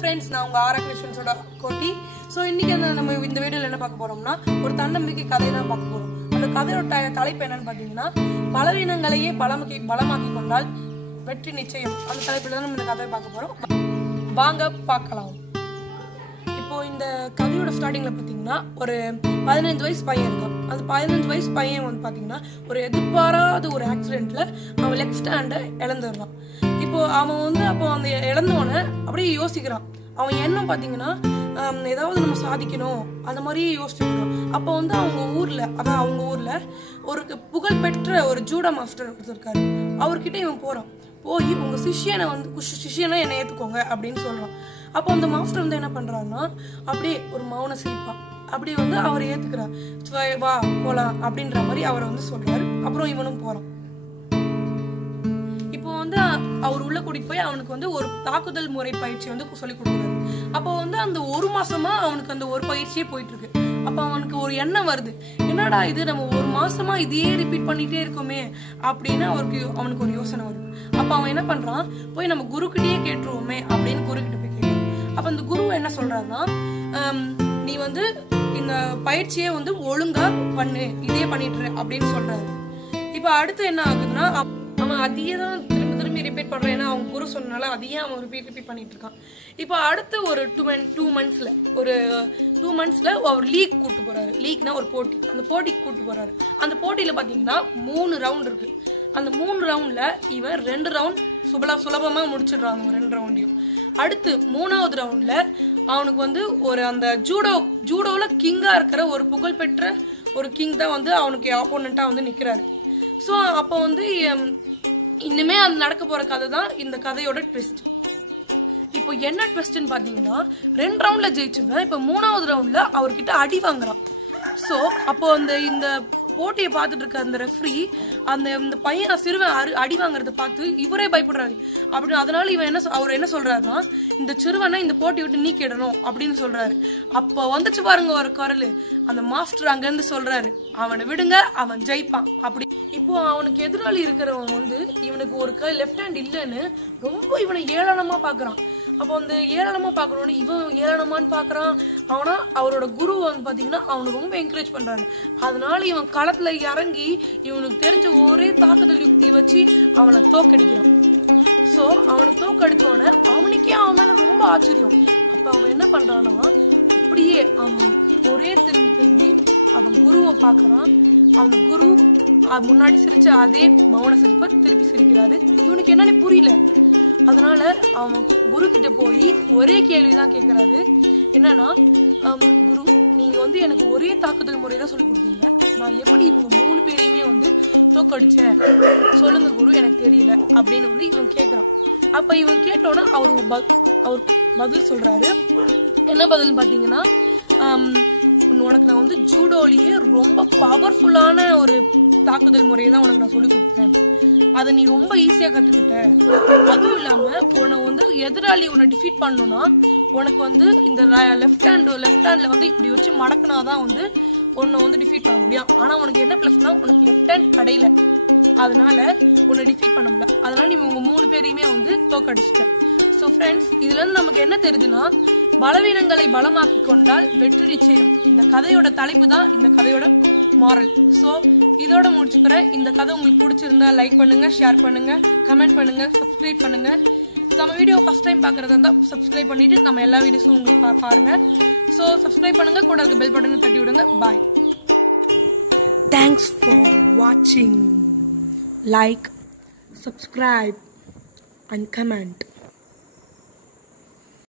friends, நான் உங்க ஆரா கிருஷ்ணனோட கோட்டி. சோ இன்னைக்கு நம்ம இந்த வீடியோல என்ன பார்க்க போறோம்னா ஒரு தன்னம்பிக்கை கதை தான் பார்க்க போறோம். அந்த கதையோட தலைப்பு என்னன்னு பாத்தீங்கன்னா பலவீனங்களையே பலமாக்கி கொண்டால் வெற்றி நிச்சயம். அந்த தலைப்புல தான் நம்ம இந்த கதையை பார்க்க போறோம். வாங்க பார்க்கலாம். இப்போ இந்த கதையோட ஸ்டார்டிங்ல பாத்தீங்கன்னா ஒரு 15 வயசு பையன் இருக்கான். அந்த 15 வயசு பையன் வந்து பாத்தீங்கன்னா ஒரு எதிர்பாராத ஒரு ஆக்சிடென்ட்ல அவன் லெஃப்ட் ஸ்டாண்ட இழந்துடுறான். இப்போ அவன் வந்து அப்போ அந்த இழந்தவனை அப்படியே யோசிக்கிறான். அவன் என்ன பாத்தீங்கன்னா ஏதாவது நம்ம சாதிக்கணும் அந்த மாதிரியே யோசிச்சுருக்கான். அப்போ வந்து அவங்க ஊர்ல ஒரு புகழ்பெற்ற ஒரு ஜூடா மாஸ்டர் இருக்காரு. அவர்கிட்ட இவன் போறான். போய் உங்க சிஷியனை என்னை ஏத்துக்கோங்க அப்படின்னு சொல்றான். அப்போ அந்த மாஸ்டர் வந்து என்ன பண்றாருன்னா அப்படியே ஒரு மௌன சிரிப்பா அப்படி வந்து அவரை ஏத்துக்கிறார். வா போலாம் அப்படின்ற மாதிரி அவரை வந்து சொல்றாரு. அப்புறம் இவனும் போறான். இப்போ வந்து அவர் உள்ள கூட்டிட்டு போய் அவனுக்கு வந்து ஒரு தாக்குதல் முறை பயிற்சி வந்து சொல்லி கொடுக்குறாரு. அப்போ வந்து அந்த ஒரு மாசமா அவனுக்கு அந்த ஒரு பயிற்சியே போயிட்டு இருக்கு. அப்ப அவனுக்கு ஒரு எண்ணம் வருது, என்னடா இது நம்ம ஒரு மாசமா இதையே ரிப்பீட் பண்ணிட்டே இருக்கோமே அப்படின்னு அவனுக்கு ஒரு யோசனை வருது. அப்ப அவன் என்ன பண்றான், போய் நம்ம குரு கிட்டயே கேட்டுருவோமே அப்படின்னு குரு கிட்ட போய் கேட்கிறான். அப்ப அந்த குரு என்ன சொல்றாருன்னா, நீ வந்து இந்த பயிற்சியே வந்து ஒழுங்கா பண்ணு, இதே பண்ணிட்டு அப்படின்னு சொல்றாரு. இப்ப அடுத்து என்ன ஆகுதுன்னா அவன் அதையே தான் திரும்பி ரிப்பீட் பண்றான். ஏன்னா அவங்க குரு சொன்னால அதையே அவன் ரிப்பீட் பண்ணிட்டு இருக்கான். இப்போ அடுத்து ஒரு 2 மந்த்ஸ்ல அவர் லீக் கூட்டு போறாரு. லீக்னா ஒரு போட்டி. அந்த போட்டிக்கு கூட்டு போறாரு. அந்த போட்டியில பாத்தீங்கன்னா 3 ரவுண்ட் இருக்கு. அந்த 3 ரவுண்ட்ல இவன் 2 ரவுண்ட் சுலபமா முடிச்சிடுறான். 2 ரவுண்டையும். அடுத்து 3வது ரவுண்ட்ல அவனுக்கு வந்து ஒரு அந்த ஜூடோல கிங்கா இருக்கிற ஒரு புகழ்பெற்ற ஒரு கிங் தான் வந்து அவனுக்கு ஆப்போனண்டா வந்து நிக்கிறாரு. ஸோ அப்போ வந்து இன்னுமே அது நடக்க போற கதை தான் இந்த கதையோட ட்விஸ்ட். இப்போ என்ன ட்விஸ்ட்னு பாத்தீங்கன்னா 2 ரவுண்ட்ல ஜெயிச்சிருந்தான். இப்போ 3வது ரவுண்ட்ல அவர்கிட்ட அடி வாங்குறான். ஸோ அப்போ இந்த போட்டியை பார்த்துட்டு இருக்க அந்த ரெஃப்ரி அந்த பையன் சிறுவன் அடி வாங்குறத பார்த்து இவரே பயப்படுறாரு. அப்படி அதனால அவர் என்ன சொல்றாருன்னா, இந்த சிறுவனை இந்த போட்டியை விட்டு நீக்கிடணும் அப்படின்னு சொல்றாரு. அப்ப வந்துச்சு பாருங்க ஒரு குரல். அந்த மாஸ்டர் அங்க இருந்து சொல்றாரு, அவனை விடுங்க, அவன் ஜெயிப்பான் அப்படி. இப்போ அவனுக்கு எதிராளி இருக்கிறவன் வந்து இவனுக்கு ஒரு லெஃப்ட் ஹேண்ட் இல்லைன்னு ரொம்ப இவனை ஏளனமா பாக்குறான். அப்போ அந்த ஏளனமா பாக்கணும்னு இவன் ஏளனமான்னு பாக்குறான். அவனா அவரோட குரு வந்து பாத்தீங்கன்னா அவனை ரொம்ப என்கரேஜ் பண்றாரு. அதனால இவன் களத்துல இறங்கி இவனுக்கு தெரிஞ்ச ஒரே தாக்குதல் யுக்தியை வச்சு அவனை தோக்கடிக்கிறான். சோ அவனை தோக்கடிச்சோன்னு அவனுக்கே அவன் மேல ரொம்ப ஆச்சரியம். அப்ப அவன் என்ன பண்றான்னா அப்படியே அவன் ஒரே திரும்பி அவன் குருவை பாக்குறான். அந்த குரு முன்னாடி சிரிச்ச அதே மௌன சிரிப்பை திருப்பி சிரிக்கிறாரு. இவனுக்கு என்னன்னு புரியல. அதனால அவன் குரு கிட்ட போய் ஒரே கேள்விதான் கேட்கிறாரு. என்னன்னா, குரு நீங்க வந்து எனக்கு ஒரே தாக்குதல் முறைதான் சொல்லி கொடுத்தீங்க, நான் எப்படி இவங்க 3 பேரையுமே வந்து தோக்கடிச்சேன் சொல்லுங்க குரு, எனக்கு தெரியல அப்படின்னு வந்து இவன் கேட்கிறான். அப்ப இவன் கேட்டோன்னா அவர் பதில் சொல்றாரு. என்ன பதில் பாத்தீங்கன்னா, உனக்கு நான் வந்து ஜூடோலியே ரொம்ப பவர்ஃபுல்லான ஒரு தாக்குதல் முறையை தான் உனக்கு நான் சொல்லி கொடுத்தேன். அதை நீ ரொம்ப ஈஸியா கத்துக்கிட்ட. அதுவும் இல்லாம உன்னை வந்து எதிராளி உன்னை டிஃபீட் பண்ணணும்னா உனக்கு வந்து இந்த லெஃப்ட் ஹேண்ட்ல வந்து இப்படி வச்சு மடக்குனாதான் வந்து உன்னை வந்து டிஃபீட் பண்ண முடியும். ஆனா உனக்கு என்ன பிளஸ்னா உனக்கு லெஃப்ட் ஹேண்ட் கடையில, அதனால உன்னை டிஃபீட் பண்ண முடியல. அதனால நீ உங்க 3 பேரையுமே வந்து தோக்கடிச்சிட்ட. ஸோ ஃப்ரெண்ட்ஸ், இதுல இருந்து நமக்கு என்ன தெரியுதுன்னா, பலவீனங்களை பலமாக்கி கொண்டால் வெற்றி நிச்சயம். இந்த கதையோட தலைப்பு தான் இந்த கதையோட மாரல். ஸோ இதோட முடிச்சுக்கிறேன். இந்த கதை உங்களுக்கு பிடிச்சிருந்தா லைக் பண்ணுங்க, ஷேர் பண்ணுங்க, கமெண்ட் பண்ணுங்க, சப்ஸ்கிரைப் பண்ணுங்க. நம்ம வீடியோ ஃபர்ஸ்ட் டைம் பார்க்கறதா இருந்தால் சப்ஸ்கிரைப் பண்ணிட்டு நம்ம எல்லா வீடியோஸும் உங்களுக்கு பாருங்க. ஸோ சப்ஸ்கிரைப் பண்ணுங்க, கூட இருக்க பெல் பட்டனை தட்டி விடுங்க. பாய். தேங்க்ஸ் ஃபார் வாட்சிங். Like, subscribe and comment.